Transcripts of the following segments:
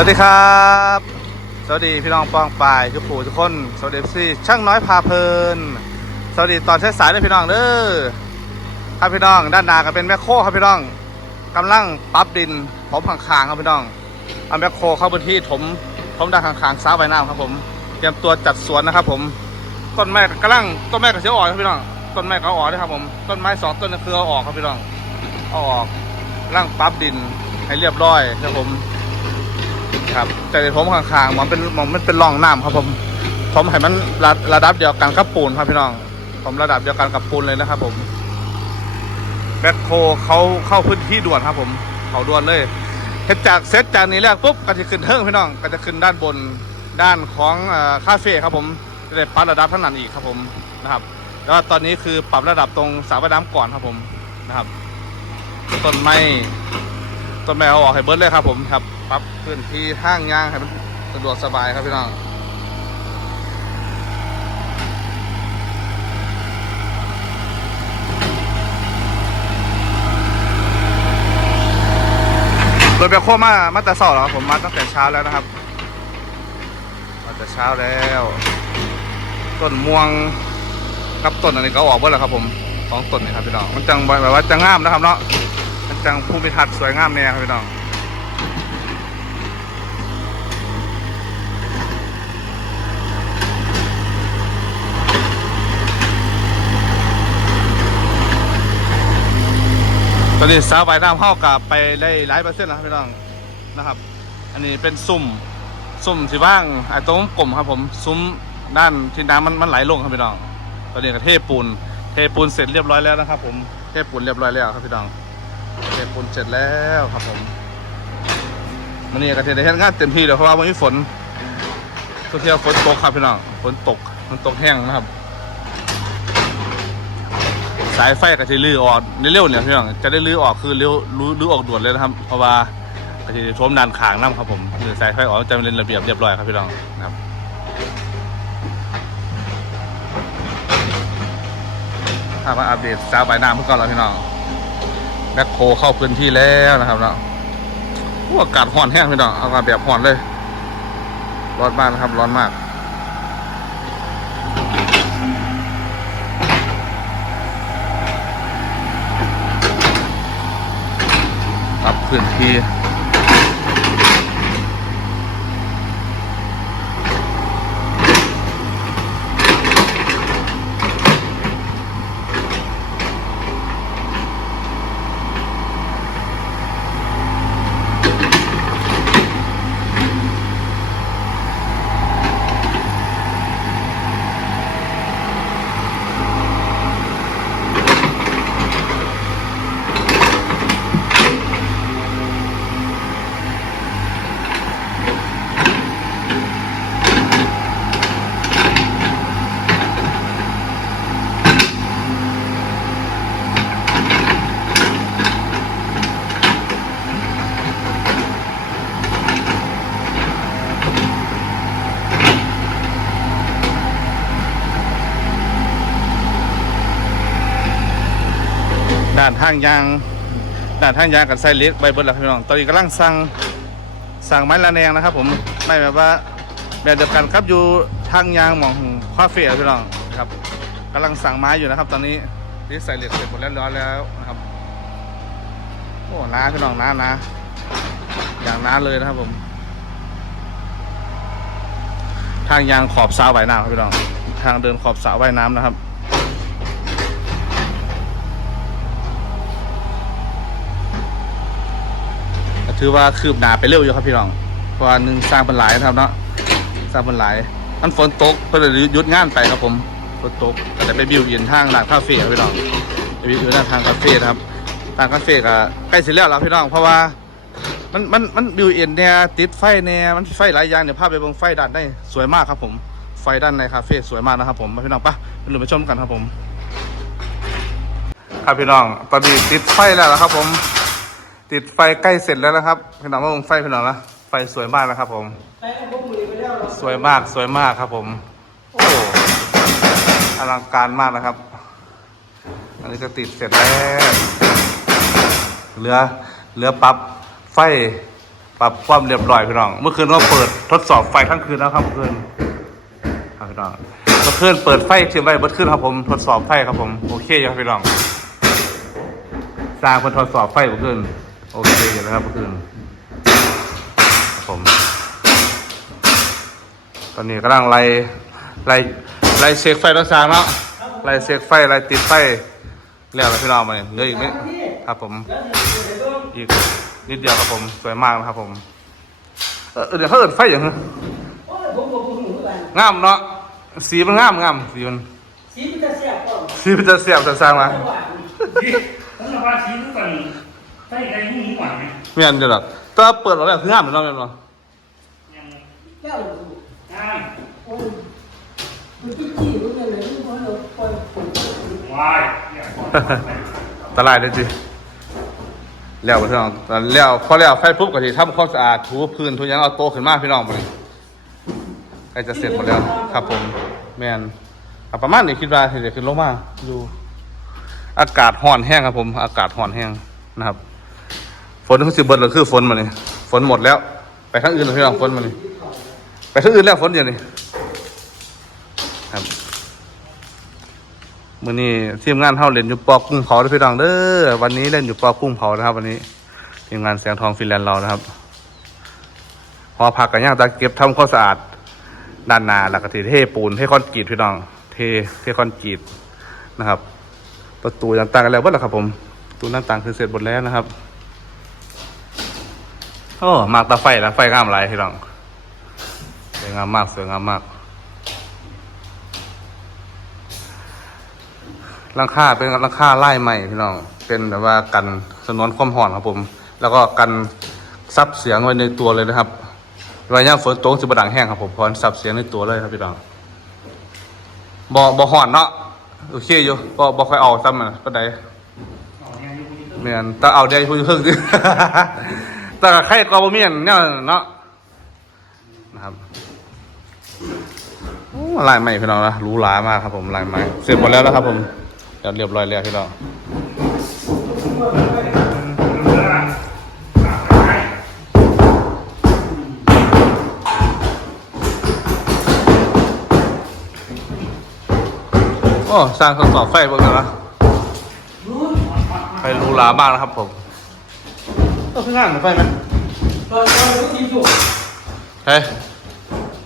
วัสดีครับ สวัสดีพี่น้องปองปายทุกผู้ทุกคน สวัสดีพี่ช่างน้อยพาเพลิน สวัสดีตอนเช้าสายด้วยพี่น้องเด้อครับพี่น้องด้านหน้าก็เป็นแมคโครครับพี่น้องกำลังปรั๊บดินผมข้างครับพี่น้องเอาแมคโครเข้าพื้นที่ถมถมด้านข้างๆซ้าใบน้ำครับผมเตรียมตัวจัดสวนนะครับผม ต้นไม้กำลังต้นไม้ก็เสียออกครับพี่น้องต้นไม้ก็เอาออกด้วยครับผมต้นไม้สองต้นนี่คือเอาออกครับพี่น้องเอาออกกำลังปรั๊บดินให้เรียบร้อยครับผม ครับ แต่ผมข้างๆมันเป็นมันเป็นร่องน้ำครับผมผมให้มันระระดับเดียวกันกับปูนครับพี่น้อง ผมระดับเดียวกันกับปูนเลยนะครับผมแบ็คโคเขาเข้าพื้นที่ด่วนครับ ผมเขาด่วนเลยเฮ็ดจากเซตจากนี้แล้วปุ๊บก็จะขึ้นเทิงพี่น้องก็จะขึ้นด้านบนด้านของอคาเฟ่ครับผมจะได้ปรับระดับทั้งนั้นอีกครับผมนะครับ แล้วตอนนี้คือปรับระดับตรงสระว่ายน้ำก่อนครับผมนะครับต้นไม้ ต้นไม้เอาออกให้เบิร์ดเลยครับ ผมครับปรับพื้นที่ห้างย่างให้มันสะดวกสบายครับพี่น้องรถแบคโคมามาแต่เช้าแล้วครับผมมาตั้งแต่เช้าแล้วนะครับ มาแต่เช้าแล้ว ต้นม่วงกับต้นอันนี้ก็ออกเบิดแล้วครับ ผมสองต้นนี่ครับพี่น้องมันจังแบบว่าจะงามนะครับเนาะ จังภูมิทัศน์สวยงามเนี่ยครับพี่น้องตอนนี้สาวใบน้ำเข้ากับไปได้หลายเปอร์เซ็นต์แล้วครับพี่น้องนะครับ อันนี้เป็นซุ่มซุ่มที่ว่างไอ้ตรงกลมครับผมซุ้มด้านที่น้ำมันมันไหลลงครับพี่น้อง ตอนนี้ก็เทปูน เทปูนเสร็จเรียบร้อยแล้วนะครับ ผมเทปูนเรียบร้อยแล้วครับพี่น้อง เทปูนเสร็จแล้วครับผมมันนี่ก็เทได้งานเต็มที่เลยเพราะว่าวันนี้ฝนทุกเที่ยวฝนตกครับพี่น้องฝนตกมันตกแห้งนะครับ สายไฟก็จะลื้อออกในเร็วเนี่ยพี่น้องจะได้ลื้อออกคือเร็วลื้อลื้อออกด่วนเลยนะครับ เพราะว่าก็จะท่วมด้านขางน้ำครับผมหรือสายไฟออกจะเป็นระเบียบเรียบร้อยครับพี่น้องนะครับถ้ามาอัปเดตสาวใบหน้ำเพื่อก่อนแล้วพี่น้อง แบ็คโคเข้าพื้นที่แล้วนะครับเนาะอากาศห่อนแห้งพี่น้องอากาศแบบห่อนเลย ร้อนมากนะครับ ร้อนมากปรับพื้นที่านทางยางด่านทางยางกับไซเล็กใบเบิร์ดแล้วพี่น้องตอนนี้กำลังสั่งสั่งไม้ละแนงนะครับ ผมไม่แบบว่าแบบเดียวกันครับอยู่ทางยางหมองคาเฟ่ครับพี่น้องครับกำลังสั่งไม้อยู่นะครับ ตอนนี้นี่ใส่เหล็กเสร็จหมดแล้วร้อยแล้วนะครับโอ้น้าพี่น้องน้านะอย่างน้าเลยนะครับผม ทางยางขอบสระว่ายน้ำครับพี่น้องทางเดินขอบสระว่ายน้ำนะครับ ถือว่าคืบหน้าไปเร็วอยู่ครับพี่น้องเพราะว่าหนึ่งสร้างเป็นหลายนะครับเนาะสร้างเป็นหลายมันฝนตกก็เลยหยุดงานไปครับผมฝนตกก็เลยไปบิวเย็นทางร้านคาเฟ่ครับพี่น้องไปบิวอยู่ด้านทางคาเฟ่ครับทางคาเฟ่ก็ใกล้เสร็จแล้วแล้วพี่น้องเพราะว่ามันมันมันบิวเอ็นเนี่ยติดไฟเนี่ยมันไฟหลายอย่างเดี๋ยวพาไปเบิ่งไฟด้านได้สวยมากครับผมไฟด้านในคาเฟ่สวยมากนะครับผมมาพี่น้องปะไปดูไปชมกันครับผม ครับพี่น้องตอนนี้ติดไฟแล้วนะครับผม ติดไฟใกล้เสร็จแล้วนะครับพี่น้องมาลงไฟพี่น้องนะไฟสวยมากนะครับ ผม สวยมากสวยมากครับผมโอ้อลังการมากนะครับ อันนี้ก็ติดเสร็จแล้วเหลือเหลือปรับไฟปรับความเรียบร้อยพี่น้อง เมื่อคืนก็เปิดทดสอบไฟทั้งคืนแล้วครับเมื่อคืนครับพี่น้องเมื่อคืนเปิดไฟเชื่อมไว้เมื่อคืนครับผมทดสอบไฟครับผมโอเคครับพี่น้องสร้างคนทดสอบไฟเมื่อคืน โอเคอยู่แล้วครับเมื่อคืนครับผมตอนนี้กำลังไล่ไล่ไล่เช็คไฟรักษาเนาะไล่เช็คไฟไล่ติดไฟแล้วนะพี่น้องมาเนี่ยเหลืออีกนิดครับผมอีกนิดเดียวครับผมสวยมากนะครับผมเออเดี๋ยวเขาเอิดไฟอย่างเงี้ยโอ้ยผมบอกผมหูกันงามเนาะสีมันงามงามสีมันสีมันจะเสียบก่อนสีมันจะเสียบจะสร้างมาหวานที่ผมจะว่าชี้ทุกคน ใช่ไอ้นี่หวานไหมไม่อันเดียวหรอกถ้าเปิดออกแล้วคืองามเลยเนาะแม่นบ่ยังแก้วหลวงได้โอ้ยมันที่ขี้มันเลยเลยมันเราปล่อยผมวายเนี่ยตลาดเลยจีแล้วพี่น้องตอนแล้วพอแล้วไฟปุ๊บก็สิทำความสะอาดถูพื้นถูหยังเอาโต๊ะขึ้นมาพี่น้องมาเลยใกล้จะเสร็จหมดแล้วครับผมแมนอะประมาณนี้คิดว่าสิเดี๋ยวขึ้นลงมาดู อากาศห่อนแห้งครับผม อากาศห่อนแห้งนะครับ ฝนทั้งสิบเบิดเลยคือฝนมาเนี่ยฝนหมดแล้ว ไปทั้งอื่นเลยพี่น้องฝนมาเนี่ยไปทั้งอื่นแล้วฝนอย่างนี้ครับมื่อนี้ทีมงานเท่าเล่นอยู่ปอกุ้งเผาด้อพี่น้องเด้อวันนี้เล่นอยู่ปอกุ้งเผานะครับ วันนี้ทีมงานแสงทองฟินแลนด์เรานะครับหอผักกันย่างตาเก็บทำความสะอาดด้านนาแล้วก็ทีเทปูนเทคอนกรีตพี่น้อง เทเทคอนกรีตนะครับ ประตูต่างๆกันแล้วเบิดแล้วครับผมประตูนต่างคือเสร็จหมดแล้วนะครับ โอ้มากตาไฟแล้วไฟงามหลายพี่น้องสวยงามมากสวยงามมากลังคาเป็นลังคาไล่ใหม่พี่น้อง เป็นแบบว่ากันสนวนความห่อนครับผม แล้วก็กันซับเสียงไว้ในตัวเลยนะครับเวลาย่ามฝนตกจะบดังแห้งครับผมพรซับเสียงในตัวเลยครับพี่น้องบ่บ่ห่อนเนาะโอเคอยู่บ่บ่ค่อยออกซ้ำอะก็ได้เนี่ยยุคนี้ก็เมียนแต่เอาได้พูดเพิ่งสิ แต่กับใครก็บ่เมียนเนี่ยเนาะนะครับอ้ลายใหม่พี่น้องนะรูหรามากครับผมลายใหม่เสร็จหมดแล้วนะครับ ผมเดี๋ยวเรียบร้อยแล้วพี่น้องโอ้สร้างทดสอบไฟเบิ่งนะไฟรูหรามากนะครับผม ต้องขึ้นงานหรอไฟไหมตอนตอนเรากินอยู่เฮ้ย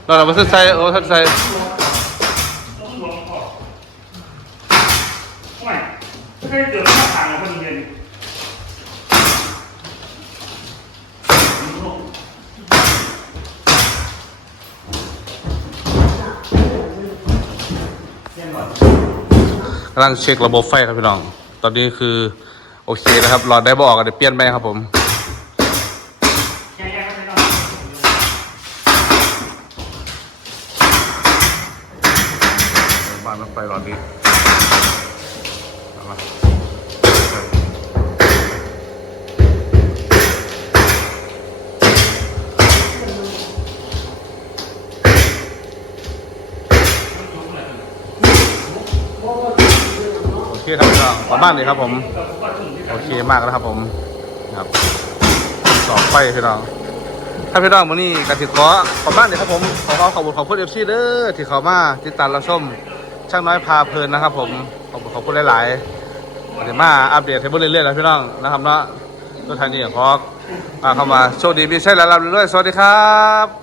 เราเราไปซื้อใส่โอ้ท่าใส่ต้องรวมก่อนไม่ไม่ได้เกิดมาทางคนเรียนกำลังเช็คระบบไฟครับพี่น้อง ตอนนี้คือ โอเคนะครับรอดได้บอกกันเดี๋ยวเปลี่ยนไปครับผม แค่แยกไม่ต้อง บ้านรถไฟรอดีเอามาโอเคครับพี่น้องประมาณนี้ครับผม โอเคมากแล้วครับผมครับสอบไฟพี่น้องถ้าพี่น้องมื้อนี้กติขอขอบบ้านเลยครับผม ขอขอขอบคุณขอบคุณเอฟซีเด้อที่เขามาติดตามเราชม ช่างน้อยพาเพลินนะครับ ผมขอบคุณขอบคุณหลายๆเดี๋ยวมาอัปเดตให้เบิ่งเรื่อยๆนะพี่น้องนะครับเนาะตัวทางนี้ขอเข้ามาโชคดีมีใช่แล้วรับเรื่อยๆสวัสดีครับ